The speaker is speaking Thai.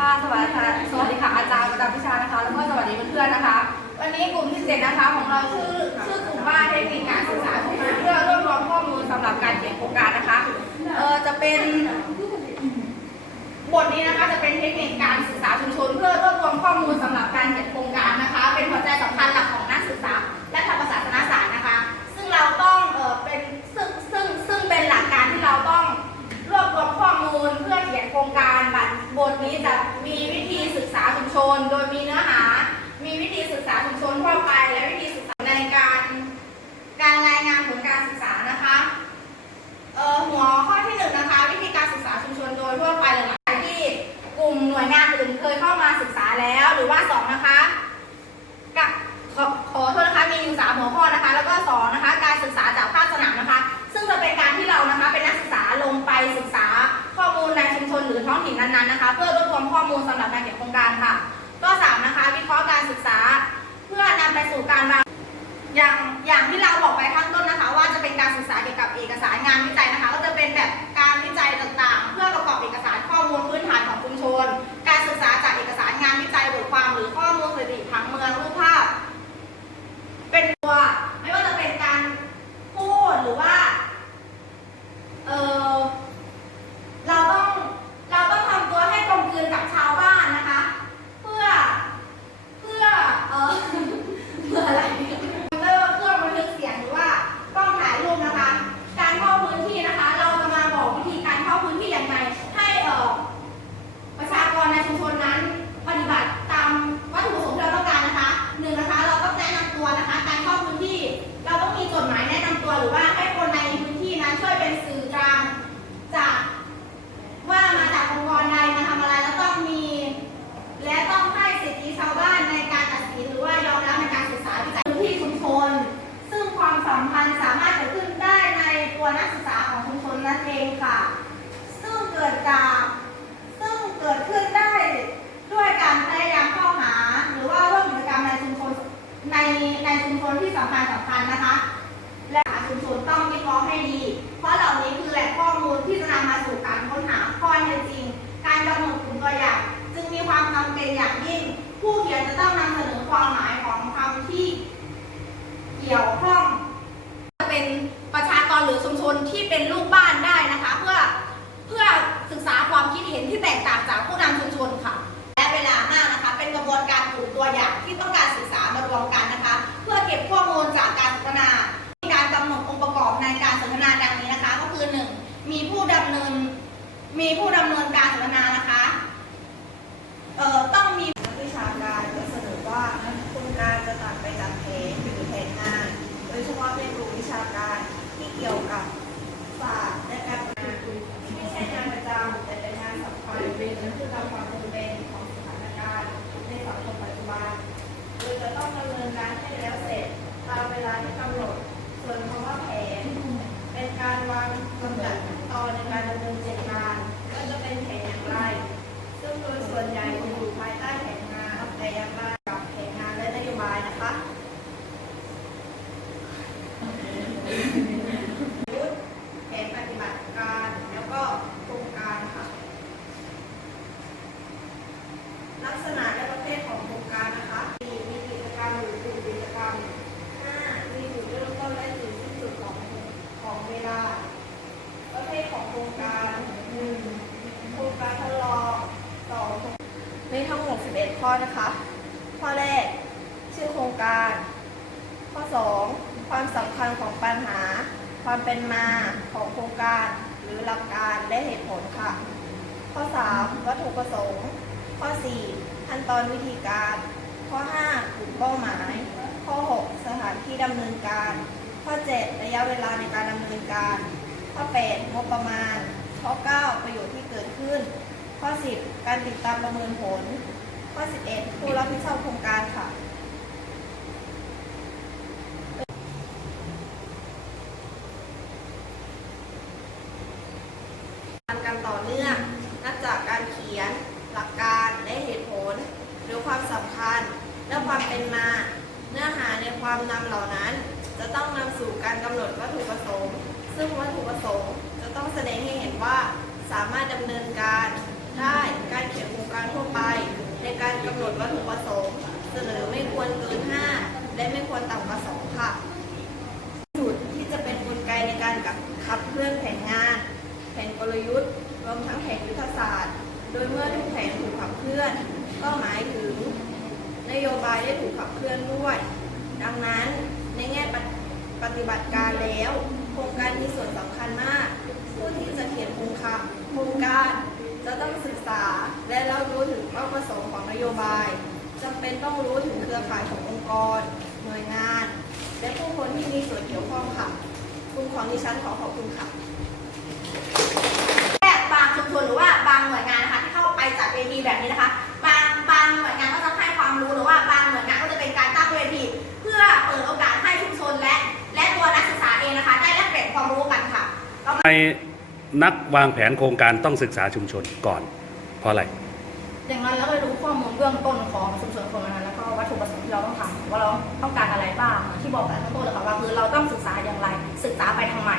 ค่ะสวัสดีค่ะสวัสดีค่ะอาจารย์ประจำวิชานะคะ แล้วก็สวัสดีเพื่อนๆนะคะ วันนี้กลุ่มที่เจ็ดนะคะ ของเราชื่อชื่อกลุ่มว่าเทคนิคการศึกษาชุมชนเพื่อรวบรวมข้อมูลสำหรับการเขียนโครงการนะคะเออจะเป็นบทนี้นะคะจะเป็นเทคนิคการศึกษาชุมชนเพื่อรวบรวมข้อมูลสำหรับการเขียนโครงการ ยเข้ามาศึกษาแล้วหรือว่าสองนะคะกะขอขอโทษนะคะมีอยู่สามหัวข้อนะคะ แล้วก็สองนะคะการศึกษาจากภาคสนามนะคะ ซึ่งจะเป็นการที่เรานะคะเป็นนักศึกษาลงไปศึกษาข้อมูลในชุมชนหรือท้องถิ่นนั้นๆนะคะ เพื่อรวบรวมข้อมูลสำหรับการเขียนโครงการค่ะ ก็สามนะคะวิเคราะห์การศึกษา เพื่อนำไปสู่การวางอย่างอย่างที่เราบอก ที่สำคัญสำคัญนะคะ และชุมชนต้องวิเคราะห์ให้ดี เพราะเหล่านี้คือแหล่งข้อมูลที่จะนำมาสู่การค้นหาข้อเท็จจริง การกำหนดกลุ่มตัวอย่าง จึงมีความจำเป็นอย่างยิ่ง ผู้เขียนจะต้องนำเสนอความหมายของคำที่เกี่ยวข้อง จะเป็นประชากรหรือชุมชนที่เป็นลูกบ้านได้ อบในการสนทนาดังนี้นะคะ ก็คือหนึ่งมีผู้ดำเนิน มีผู้ดำเนินการสนทนานะคะเอ่อต้องมีนักวิชาการก็เสนอว่าโครงการจะตัดไปจากแผนหรือแผนงาน โดยเฉพาะในกลุ่มวิชาการที่เกี่ยวกับศาสตร์และการงานที่ไม่ใช่งานประจำแต่เป็นงานสำคัญเป็นคือตามความจำเป็นของสถานการณ์ในสังคมปัจจุบันโดยจะต้องดำเนินการให้แล้วเสร็จตามเวลาที่กำหนด ส่วนคำว่าแผนเป็นการวางลำดับขั้นตอนในการดำเนินกิจการว่าจะเป็นแผนอย่างไร ซึ่งโดยส่วนใหญ่จะอยู่ภายใต้แผนงานแต่อย่างไรกับแผนงานและนโยบายนะคะ แผนปฏิบัติการแล้วก็โครงการค่ะ ลักษณะและประเภทของโครงการนะคะมีมีกิจกรรมหรือกลุ่มกิจกรรมห้ามีจุดเริ่มต้นและจุดสิ้นสุดของของเวลา ประเภทของโครงการหนึ่งโครงการทดลองสองมีทั้งหมด11 ข้อนะคะ ข้อแรก ชื่อโครงการ ข้อ 2 ความสำคัญของปัญหา ความเป็นมาของโครงการ หรือหลักการและเหตุผลค่ะ ข้อ 3 วัตถุประสงค์ ข้อ 4 ขั้นตอนวิธีการ ข้อ 5 กลุ่มเป้าหมาย ข้อ 6 สถานที่ดำเนินการ ข้อ 7 ระยะเวลาในการดำเนินการ ข้อ 8 งบประมาณ ข้อ 9 ประโยชน์ที่เกิดขึ้น ข้อ 10 การติดตามประเมินผล ข้อ 11 ผู้รับผิดชอบโครงการค่ะ การต่อเนื่องนับจากการเขียน หลักการและเหตุผล หรือความสำคัญ และความเป็นมา เนื้อหาในความนำเหล่านั้น จะต้องนำสู่การกำหนดวัตถุประสงค์ ซึ่งวัตถุประสงค์จะต้องแสดงให้เห็นว่าสามารถดำเนินการได้การเขียนโครงการทั่วไป วัตถุประสงค์ เสนอไม่ควรเกิน 5 และไม่ควรต่ำกว่า 2 ค่ะจุดที่จะเป็นกลไกในการกับขับเคลื่อนแผนงาน แผนกลยุทธ์ รวมทั้งแผนยุทธศาสตร์ โดยเมื่อทุกแผนถูกขับเคลื่อน ก็หมายถึง นโยบายได้ถูกขับเคลื่อนด้วย ดังนั้นในแง่ปฏิบัติการแล้ว โครงการ ต้องรู้ถึงเครือข่ายขององค์กร หน่วยงาน และผู้คนที่มีส่วนเกี่ยวข้องค่ะ คุณของดิฉันขอขอบคุณค่ะแค่บางชุมชนหรือว่าบางหน่วยงานนะคะที่เข้าไปจัดเวทีแบบนี้นะคะ บางบางหน่วยงานก็จะให้ความรู้หรือว่าบางหน่วยงานก็จะเป็นการตั้งเวที เพื่อเปิดโอกาสให้ชุมชนและ และตัวนักศึกษาเองนะคะ ได้แลกเปลี่ยนความรู้กันค่ะก็ทำไมนักวางแผนโครงการต้องศึกษาชุมชนก่อน เพราะอะไร อย่างนั้นแล้วก็รู้ข้อมูลเบื้องต้นของชุมชนคนนั้นแล้วก็วัตถุประสงค์ที่เราต้องทำว่าเราต้องการอะไรบ้างที่บอกไปข้างต้นเลยค่ะว่าคือเราต้องศึกษาอย่างไรศึกษาไปทำไม